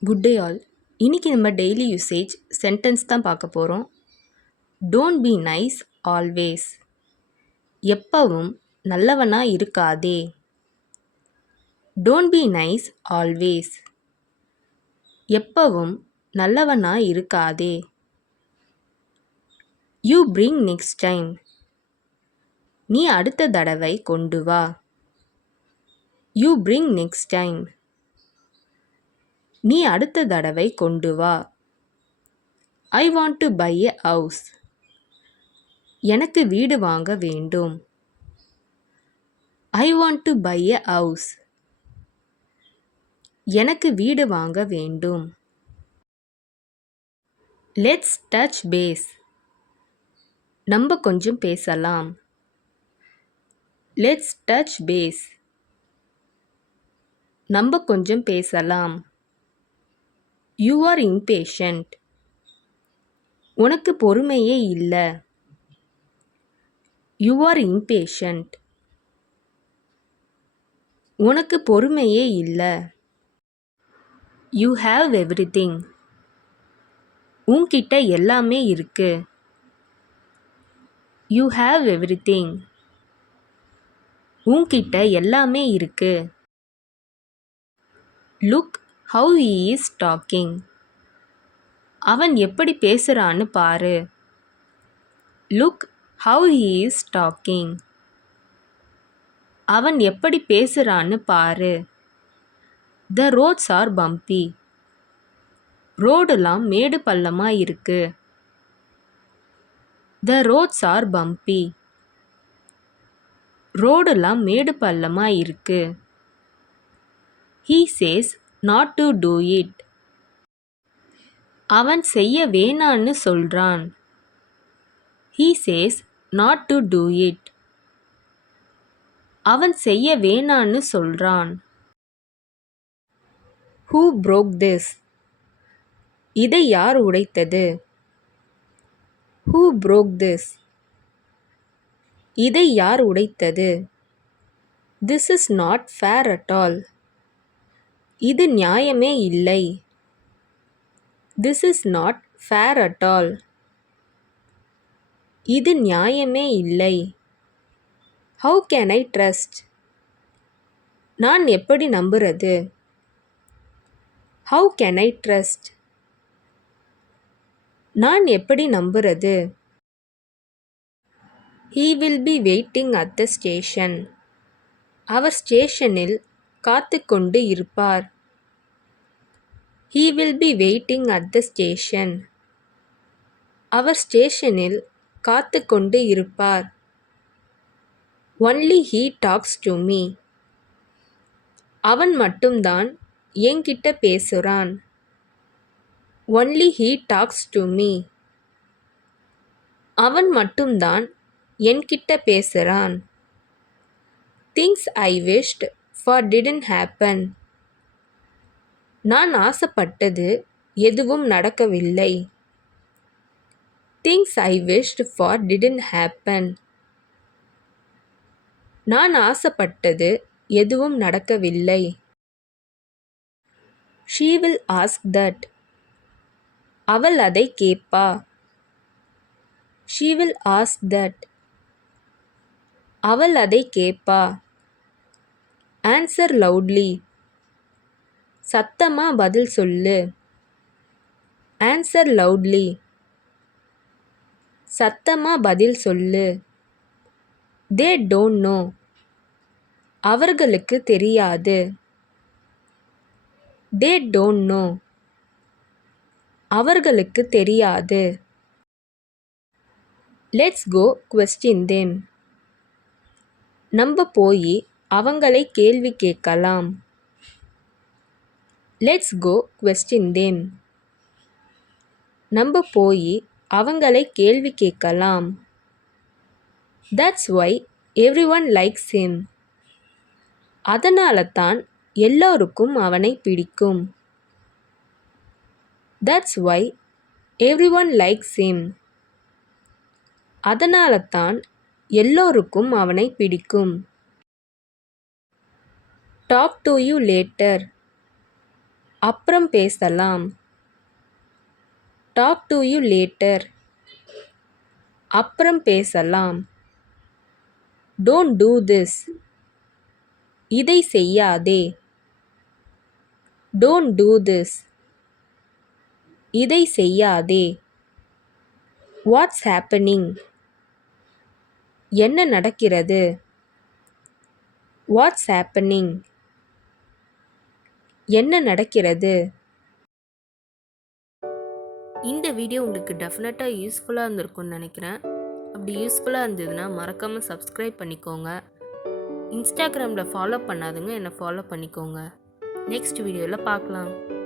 Good day all. இன்னைக்கு நம்ம daily usage sentence தான் பார்க்க போகிறோம். Don't be nice always. எப்பவும் நல்லவனா இருக்காதே. Don't be nice always. எப்பவும் நல்லவனா இருக்காதே. You bring next time. நீ அடுத்த தடவை கொண்டு வா. You bring next time. நீ அடுத்த தடவை கொண்டு வா. I want to by a house. எனக்கு வீடு வாங்க வேண்டும். I want to by a house. எனக்கு வீடு வாங்க வேண்டும். Let's touch base. நம்ம கொஞ்சம் பேசலாம். Let's touch base. நம்ம கொஞ்சம் பேசலாம். You are impatient. உனக்கு பொறுமையே இல்லை. You are impatient. உனக்கு பொறுமையே இல்லை. You have everything. உன்கிட்ட எல்லாமே இருக்கு. You have everything. உன்கிட்ட எல்லாமே இருக்கு. Look have he is talking. அவன் எப்படி பேசுறான்னு பாரு. Look have he is talking. அவன் எப்படி பேசுறான்னு பாரு. The roads are bumpy. ரோடெல்லாம் மேடு பள்ளமா இருக்கு. The roads are bumpy. ரோடெல்லாம் மேடு பள்ளமா இருக்கு. He says not to do it. அவன் செய்ய வேணான்னு சொல்றான். He says not to do it. அவன் செய்ய வேணான்னு சொல்றான். Who broke this? இதை யார் உடைத்தது? Who broke this? இதை யார் உடைத்தது? This is not fair at all. இது நியாயமே இல்லை. This is not fair at all. இது நியாயமே இல்லை. How can I trust? நான் எப்படி நம்புறது? How can I trust? நான் எப்படி நம்புறது? He will be waiting at the station. அவர் ஸ்டேஷனில் காத்து கொண்டு இருப்பார். He will be waiting at the station. அவர் ஸ்டேஷனில் காத்து கொண்டு இருப்பார். Only he talks to me. அவன் மட்டும்தான் என்கிட்ட பேசுறான். Only he talks to me. அவன் மட்டும்தான் என்கிட்ட பேசுறான். Things I wished for didn't happen. நான் ஆசைப்பட்டது எதுவும் நடக்கவில்லை. Things I wished for didn't happen. நான் ஆசைப்பட்டது எதுவும் நடக்கவில்லை. She will ask that. அவள் அதை கேட்பா. She will ask that. அவள் அதை கேட்பா. Answer loudly. சத்தமா பதில் சொல்லு. Answer loudly. சத்தமா பதில் சொல்லு. They don't know. அவர்களுக்கு தெரியாது. They don't know. அவர்களுக்கு தெரியாது. Let's go question them. நம்ம போய் அவங்களை கேள்வி கேட்கலாம். Let's go question them. நம்ம போய் அவங்களை கேள்வி கேட்கலாம். That's why everyone likes him. அதனால தான் எல்லோருக்கும் அவனை பிடிக்கும். That's why everyone likes him. அதனால தான் எல்லோருக்கும் அவனை பிடிக்கும். Talk to you later. அப்புறம் பேசலாம். Talk to you later. அப்புறம் பேசலாம். Don't do this. இதை செய்யாதே. Don't do this. இதை செய்யாதே. What's happening. என்ன நடக்கிறது? What's happening. என்ன நடக்கிறது? இந்த வீடியோ உங்களுக்கு டெஃபினட்டாக யூஸ்ஃபுல்லாக இருந்திருக்கும்னு நினைக்கிறேன். அப்படி யூஸ்ஃபுல்லாக இருந்ததுன்னா மறக்காமல் சப்ஸ்கிரைப் பண்ணிக்கோங்க. இன்ஸ்டாகிராமில் ஃபாலோ பண்ணாதுங்க என்னை ஃபாலோ பண்ணிக்கோங்க. நெக்ஸ்ட் வீடியோவில் பார்க்கலாம்.